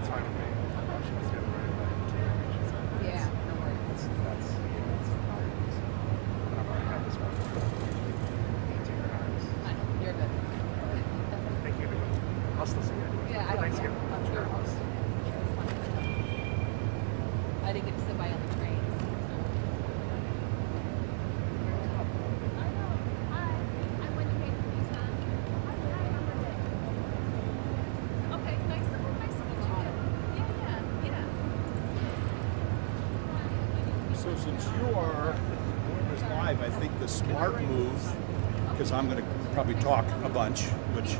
That's fine with me. She was the other way, but Yeah, no worries. that's fine. Whenever I have this one, 18 times. I know, you're good. Thank you. I'll still see you anyway. Yeah, I For don't care. Thanksgiving. I'm sure I'll I didn't get to sit by on the train. So since you are whoever's live, I think the smart move, because I'm going to probably talk a bunch, which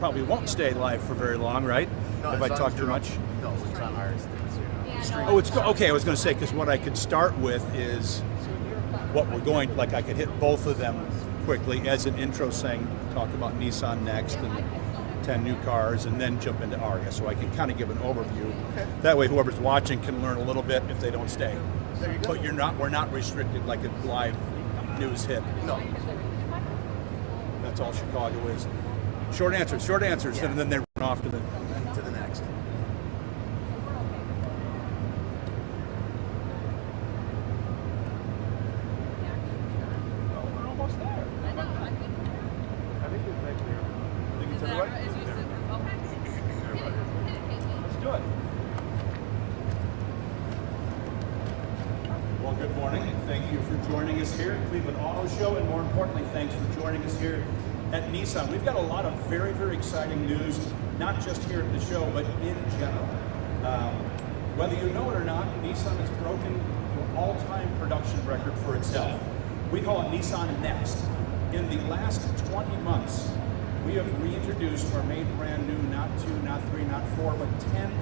probably won't stay live for very long, right? No, if I talk too much. No, it's on ours. Oh, it's okay. I was going to say, because what I could start with is what we're going, like I could hit both of them quickly as an intro, saying talk about Nissan next and 10 new cars, and then jump into Ariya. So I can kind of give an overview. Okay. That way, whoever's watching can learn a little bit if they don't stay. There you go. But we're not restricted like a live news hit. No. That's all Chicago is. Short answers, Yeah. and then they run off to the. To the next. Oh, we're almost there. I think it's right here. I think it's everybody. Let's do it. Well, good morning. Thank you for joining us here at Cleveland Auto Show, and more importantly, thanks for joining us here at Nissan. We've got a lot of very, very exciting news, not just here at the show, but in general. Whether you know it or not, Nissan has broken an all-time production record for itself. We call it Nissan Next. In the last 20 months, we have reintroduced or made brand new, not 2, not 3, not 4, but 10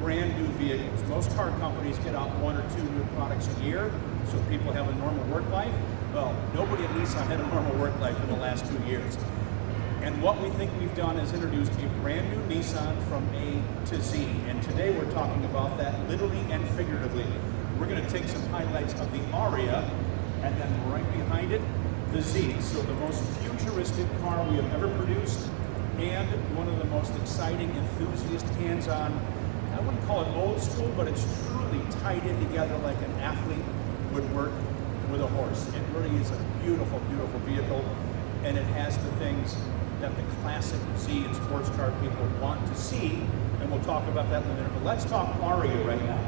brand new vehicles. Most car companies get out 1 or 2 new products a year, so people have a normal work life. Well, nobody at Nissan had a normal work life in the last 2 years. And what we think we've done is introduced a brand new Nissan from A to Z. And today we're talking about that literally and figuratively. We're going to take some highlights of the Ariya, and then right behind it, the Z. So the most futuristic car we have ever produced, and one of the most exciting, enthusiast, hands-on, I wouldn't call it old school, but it's truly tied in together like an athlete would work with a horse. It really is a beautiful, beautiful vehicle, and it has the things that the classic Z and sports car people want to see, and we'll talk about that in a minute. But let's talk Ariya right now.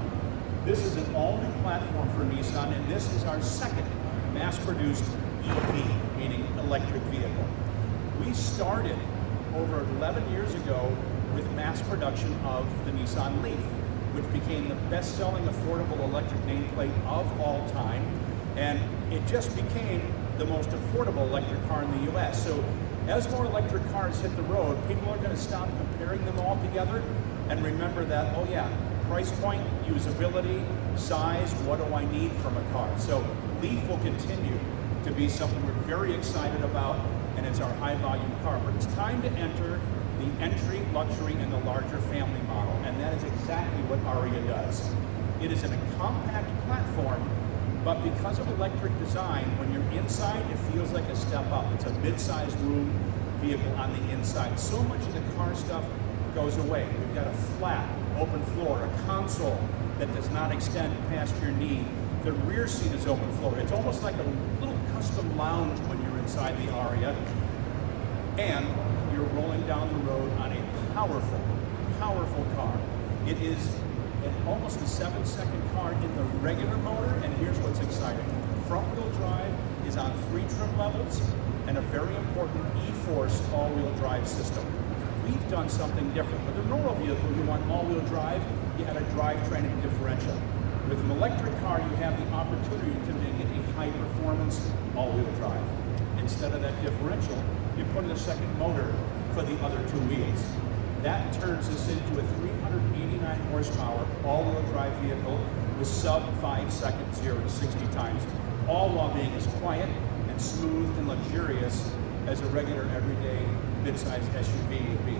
This is an all-new platform for Nissan, and this is our second mass-produced EV, meaning electric vehicle. We started over 11 years ago with mass production of the Nissan Leaf, which became the best-selling affordable electric nameplate of all time, and it just became the most affordable electric car in the US. So as more electric cars hit the road, people are going to stop comparing them all together and remember that, oh yeah, price point, usability, size, what do I need from a car? So Leaf will continue to be something we're very excited about, and it's our high volume car. But it's time to enter the entry, luxury, and the larger family model, and that is exactly what Ariya does. It is in a compact platform, but because of electric design, when you're inside, it feels like a step up. It's a mid-sized room vehicle on the inside. So much of the car stuff goes away. We've got a flat, open floor, a console that does not extend past your knee. The rear seat is open floor. It's almost like a little custom lounge when you're inside the Ariya. And you're rolling down the road on a powerful, powerful car. It is almost a 7-second car in the regular motor, and here's what's exciting. Front-wheel drive is on 3 trim levels, and a very important E-Force all-wheel drive system. We've done something different. With a normal vehicle, you want all-wheel drive, you had a drivetrain and differential. With an electric car, you have the opportunity to make it a high-performance all-wheel drive. Instead of that differential, you put in a second motor for the other 2 wheels. That turns us into a 389 horsepower all-wheel drive vehicle with sub 5 seconds, 0 to 60 times, all while being as quiet and smooth and luxurious as a regular everyday mid-sized SUV would be.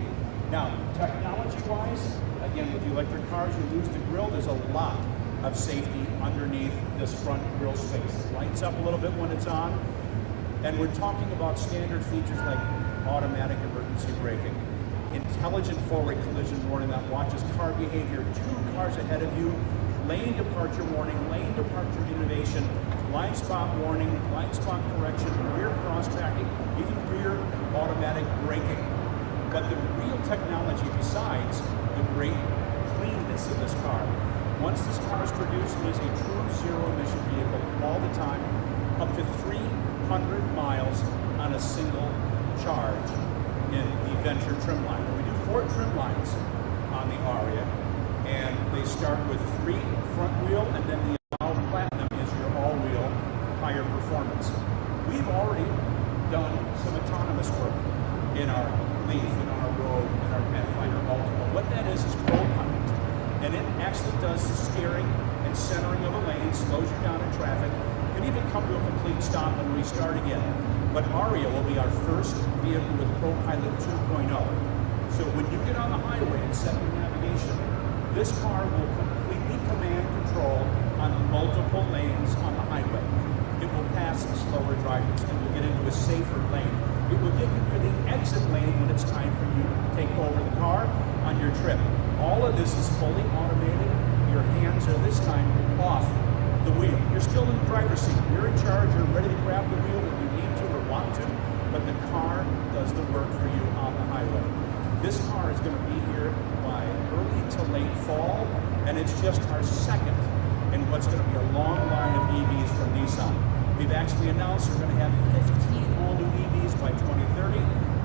Now, technology-wise, again, with the electric cars, you lose the grille. There's a lot of safety underneath this front grille space. It lights up a little bit when it's on, and we're talking about standard features like automatic emergency braking, intelligent forward collision warning that watches car behavior 2 cars ahead of you, lane departure warning, lane departure innovation, blind spot warning, blind spot correction, rear cross tracking, even rear automatic braking. But the real technology, besides the great cleanness of this car, once this car is produced, it is a true zero-emission vehicle all the time, up to 300 miles on a single charge in the Venture trim line. And we do 4 trim lines on the Ariya, and they start with 3 front wheel, and then the Platinum is your all-wheel higher performance. We've already done some autonomous work in our Leaf, in our Rogue, in our Pathfinder Ultima. What that is co-pilot, and it actually does the steering and centering of a lane, slows you down in traffic, can even come to a complete stop and restart again. But Ariya will be our first vehicle with ProPilot 2.0. So when you get on the highway and set your navigation, this car will completely command control on multiple lanes on the highway. It will pass slower drivers and will get into a safer lane. It will get you to the exit lane when it's time for you to take over the car on your trip. All of this is fully automated. Your hands are this time off the wheel. You're still in the driver's seat. You're in charge. You're ready to grab the wheel when you need to or want to, but the car does the work for you on the highway. This car is going to be here by early to late fall, and it's just our second in what's going to be a long line of EVs from Nissan. We've actually announced we're going to have 15 all-new EVs by 2030,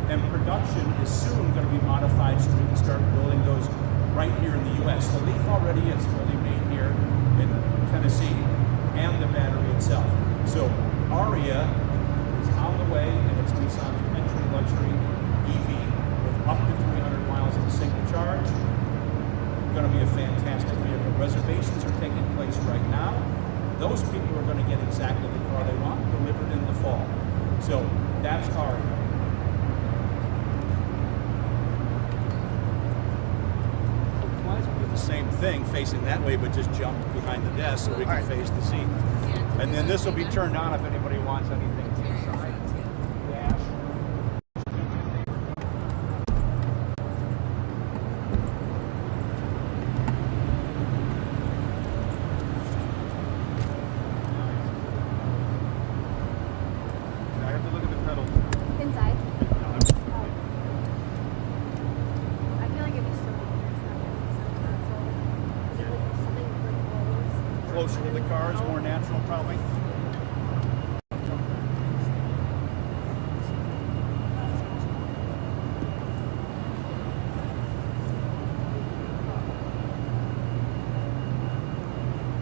and production is soon going to be modified so we can start building those right here in the U.S. The Leaf already is fully made here in Tennessee, and the battery itself. So Ariya is on the way, and it's Nissan's entry luxury EV with up to 300 miles of a single charge. Going to be a fantastic vehicle. Reservations are taking place right now. Those people are going to get exactly the car they want, delivered in the fall. So that's Ariya. Why don't we do the same thing, facing that way, but just jump behind the desk so we can face the seat. And then this will be turned on if anybody wants anything inside. Dash. I have to look at the pedal. Inside. I feel like it'd be so something Closer to the cars, more natural probably.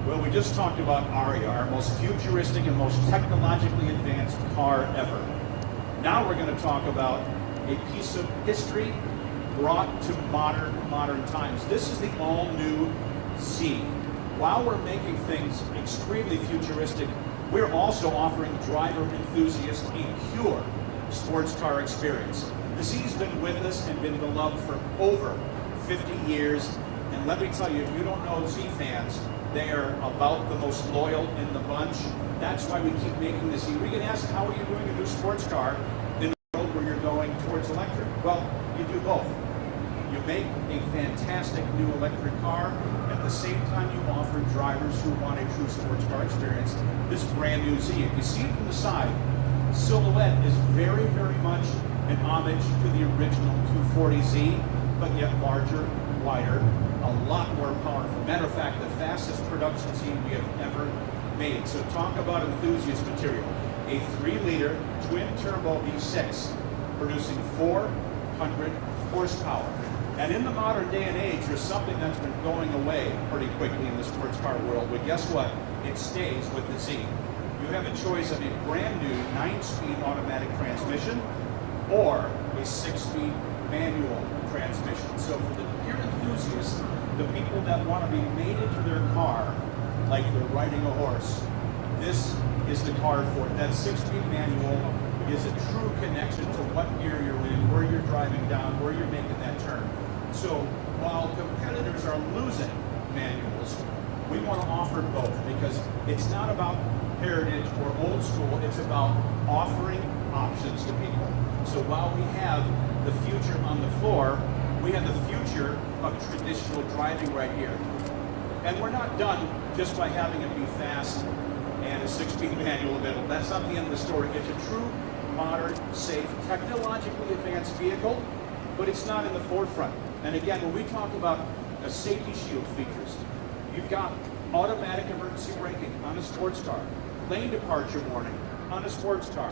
Well, we just talked about Ariya, our most futuristic and most technologically advanced car ever. Now we're going to talk about a piece of history brought to modern times. This is the all-new Z. While we're making things extremely futuristic, we're also offering driver enthusiasts a pure sports car experience. The Z's been with us and been beloved for over 50 years. And let me tell you, if you don't know Z fans, they are about the most loyal in the bunch. That's why we keep making this. We get asked, how are you doing a new sports car in a world where you're going towards electric? Well, you do both. You make a fantastic new electric car. At the same time, you offer drivers who want a true sports car experience this brand new Z. If you see it from the side, silhouette is very, very much an homage to the original 240Z, but yet larger, wider, a lot more powerful. Matter of fact, the fastest production Z we have ever made. So talk about enthusiast material. A 3-liter twin-turbo V6 producing 400 horsepower. And in the modern day and age, there's something that's been going away pretty quickly in the sports car world, but guess what? It stays with the Z. You have a choice of a brand new 9-speed automatic transmission or a 6-speed manual transmission. So for the pure enthusiasts, the people that want to be mated to their car like they're riding a horse, this is the car for it. That 6-speed manual is a true connection to what gear you're in, where you're driving down, where you're making that turn. So while competitors are losing manuals, we want to offer both because it's not about heritage or old school, it's about offering options to people. So while we have the future on the floor, we have the future of traditional driving right here. And we're not done just by having it be fast and a 6-speed manual available. That's not the end of the story. It's a true, modern, safe, technologically advanced vehicle, but it's not in the forefront. And again, when we talk about safety shield features, you've got automatic emergency braking on a sports car, lane departure warning on a sports car,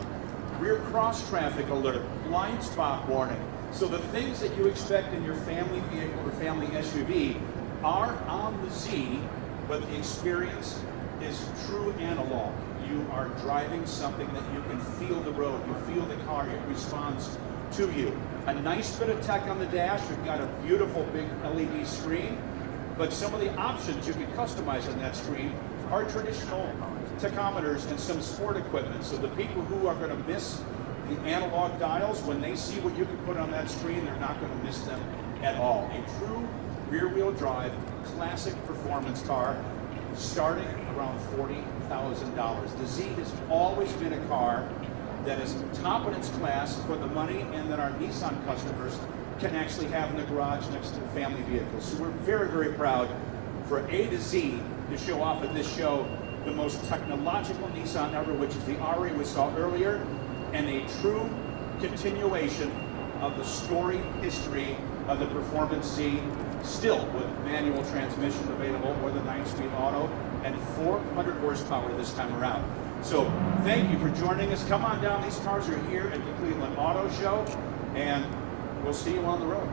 rear cross traffic alert, blind spot warning. So the things that you expect in your family vehicle or family SUV are on the Z, but the experience is true analog. You are driving something that you can feel the road, you feel the car, it responds to you. A nice bit of tech on the dash. We've got a beautiful big LED screen, but some of the options you can customize on that screen are traditional tachometers and some sport equipment. So the people who are going to miss the analog dials, when they see what you can put on that screen, they're not going to miss them at all. A true rear-wheel drive, classic performance car, starting around $40,000. The Z has always been a car that is top in its class for the money and that our Nissan customers can actually have in the garage next to the family vehicles. So we're very, very proud for A to Z to show off at this show the most technological Nissan ever, which is the Ariya we saw earlier, and a true continuation of the storied history of the Performance Z, still with manual transmission available or the 9-speed auto and 400 horsepower this time around. So thank you for joining us. Come on down. These cars are here at the Cleveland Auto Show, and we'll see you on the road.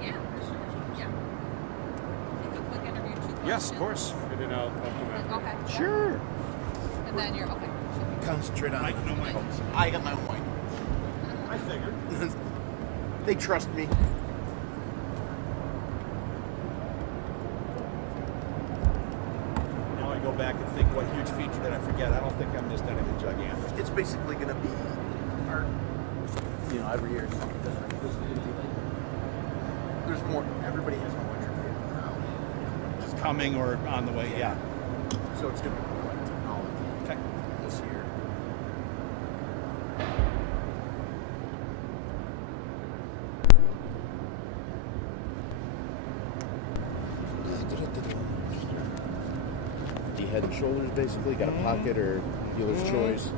Yeah, for sure. Yeah. Take a quick interview, 2 questions. Yes, of course. Okay. Sure. And then you're okay. Concentrate on it. No mic. I got my own mic. I figured. They trust me. Now I go back and think, what huge feature did I forget? I don't think I missed anything gigantic. It's basically going to be our, every year it's something different. There's more. Everybody has an electric vehicle now. Just coming or on the way, yeah. So it's going to be more like technology Okay. this year. The head and shoulders basically got a pocket or dealer's choice.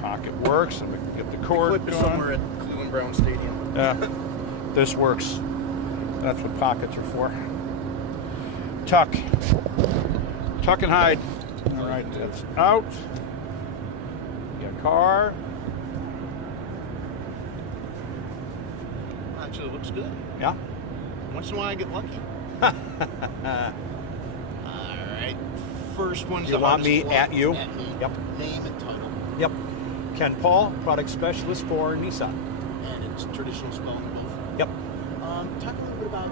Pocket works, and we can get the cord Clip is going. somewhere at Cleveland Brown Stadium. Yeah, this works. That's what pockets are for. Tuck. Tuck and hide. All right, that's out. Get a car. Actually, it looks good. Yeah. Once in a while, I get lucky. All right. First one's You the want hardest me one. at you? At me. Yep. Name and title. Yep. Ken Paul, product specialist for Nissan. And it's traditional spelling both. Yep. Talk a little bit about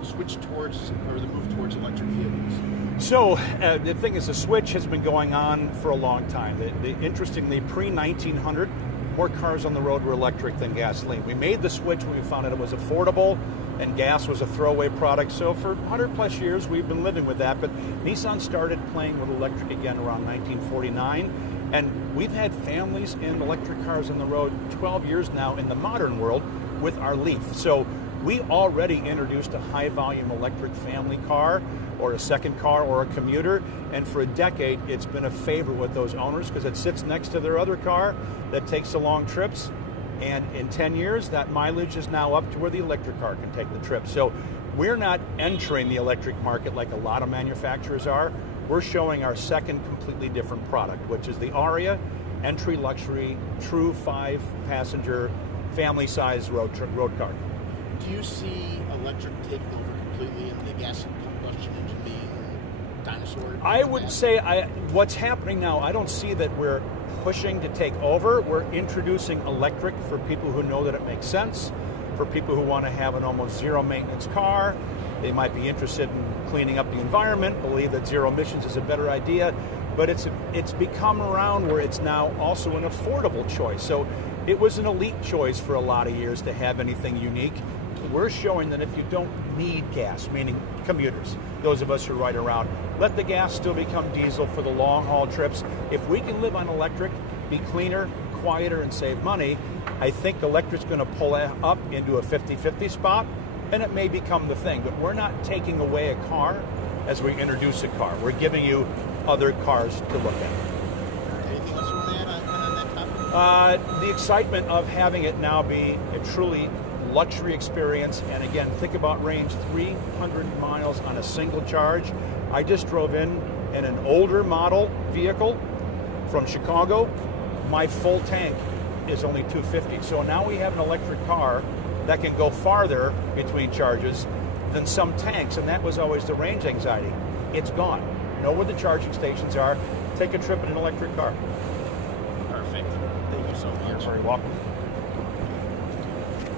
the switch towards, or the move towards electric vehicles. So the thing is, the switch has been going on for a long time. Interestingly, pre-1900, more cars on the road were electric than gasoline. We made the switch when we found out it was affordable and gas was a throwaway product. So for 100 plus years, we've been living with that. But Nissan started playing with electric again around 1949. And we've had families in electric cars on the road 12 years now in the modern world with our Leaf. So we already introduced a high volume electric family car or a second car or a commuter. And for a decade, it's been a favorite with those owners because it sits next to their other car that takes the long trips. And in 10 years, that mileage is now up to where the electric car can take the trip. So we're not entering the electric market like a lot of manufacturers are. We're showing our second completely different product, which is the Ariya, entry luxury, true 5-passenger, family-size road car. Do you see electric taking over completely and the gas combustion engine being dinosaur? I would say what's happening now, I don't see that we're pushing to take over. We're introducing electric for people who know that it makes sense, for people who want to have an almost zero maintenance car. They might be interested in cleaning up the environment, believe that zero emissions is a better idea, but it's become around where it's now also an affordable choice. So it was an elite choice for a lot of years to have anything unique. We're showing that if you don't need gas, meaning commuters, those of us who ride around. Let the gas still become diesel for the long haul trips. If we can live on electric, be cleaner, quieter, and save money, I think electric's going to pull up into a 50-50 spot, and it may become the thing. But we're not taking away a car as we introduce a car. We're giving you other cars to look at. Anything else you want to add on that topic? The excitement of having it now be a truly luxury experience, and again, think about range, 300 miles on a single charge. I just drove in an older model vehicle from Chicago. My full tank is only 250. So now we have an electric car that can go farther between charges than some tanks, and that was always the range anxiety. It's gone. Know where the charging stations are. Take a trip in an electric car. Perfect. Thank you so much. You're very welcome.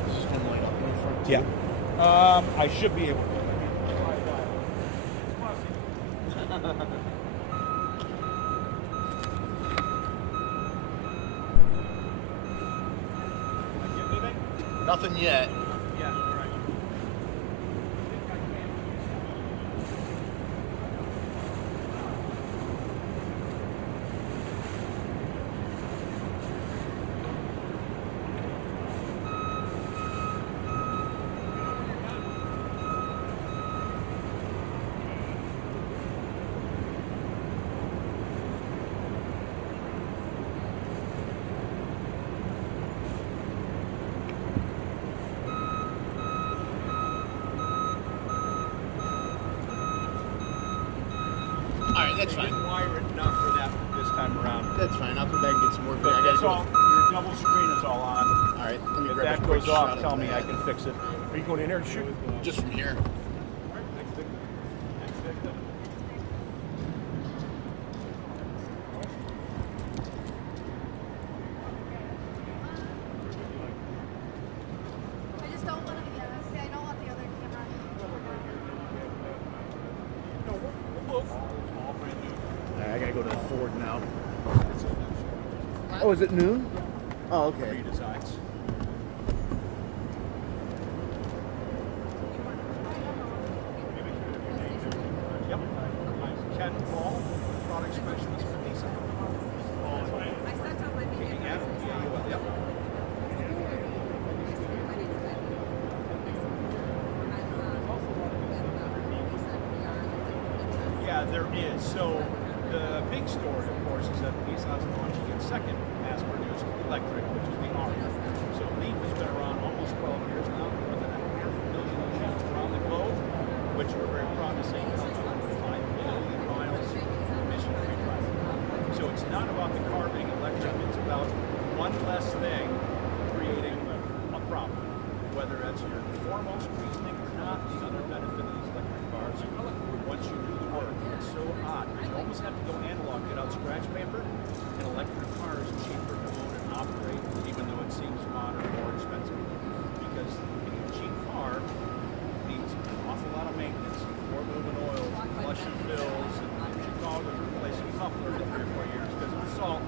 Does this one light up in the front too? Yeah. I should be able to. Nothing yet. Yeah, right. All right, that's fine. Didn't wire it enough for that this time around. That's fine. I'll come back and get some more. But I gotta that's go. all. Your double screen is all on. All right, let me If grab that a quick goes shot off, of tell me. that. I can fix it. Are you going in there to shoot? Just from here. I just don't want to, see, I don't want the other camera. All right, I gotta go to the Ford now. Oh, is it noon? Oh, okay. Redesigns. Yep. I'm Ken Paul, product specialist for Nissan. I sent out my media Yeah, cards. yeah, you will. Yep. Yeah, there is. So the big story, of course, is that Nissan's launching its second mass-produced electric, which is the Ariya. So Leaf has been around almost 12 years now, more than 500,000 units around the globe, which are very promising. 5 million miles emission-free driving. So it's not about the car being electric; it's about one less thing creating a problem. Whether that's your foremost reasoning or not, the other benefit of these electric cars, once you do the work, it's so odd. You almost have to go analog, get out scratch paper. An electric car is cheaper to own and operate, even though it seems modern, more expensive. Because a cheap car needs an awful lot of maintenance, floor moving oils, flushing fills, and in Chicago you're replacing a muffler every 3 or 4 years because of the salt.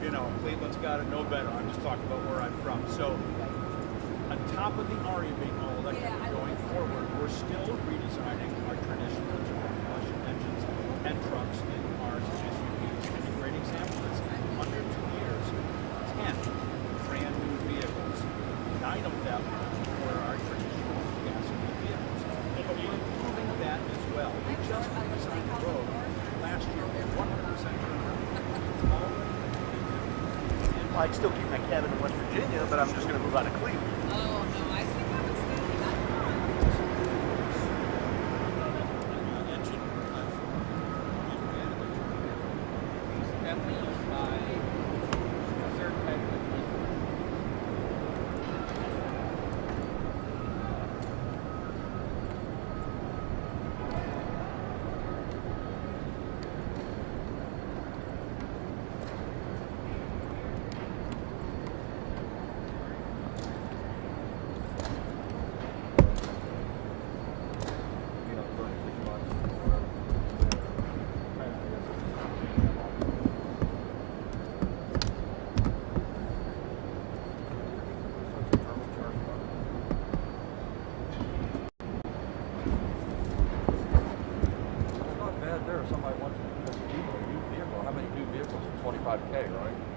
You know, Cleveland's got it no better. I'm just talking about where I'm from. So on top of the Ariya being all electric going forward, we're still redesigning our traditional internal combustion engines and trucks in cars and SUVs. And a great example is under 2 years, 10 brand new vehicles. 9 of them were our traditional gasoline vehicles. But we're improving that as well. We just redesigned the road last year with 100% turnaround. I can still keep my cabin in West Virginia, but I'm just going to move out of Cleveland. Oh, no, I think I would stay with that. Engine platform. Definitely by a certain type of people. 5K, right?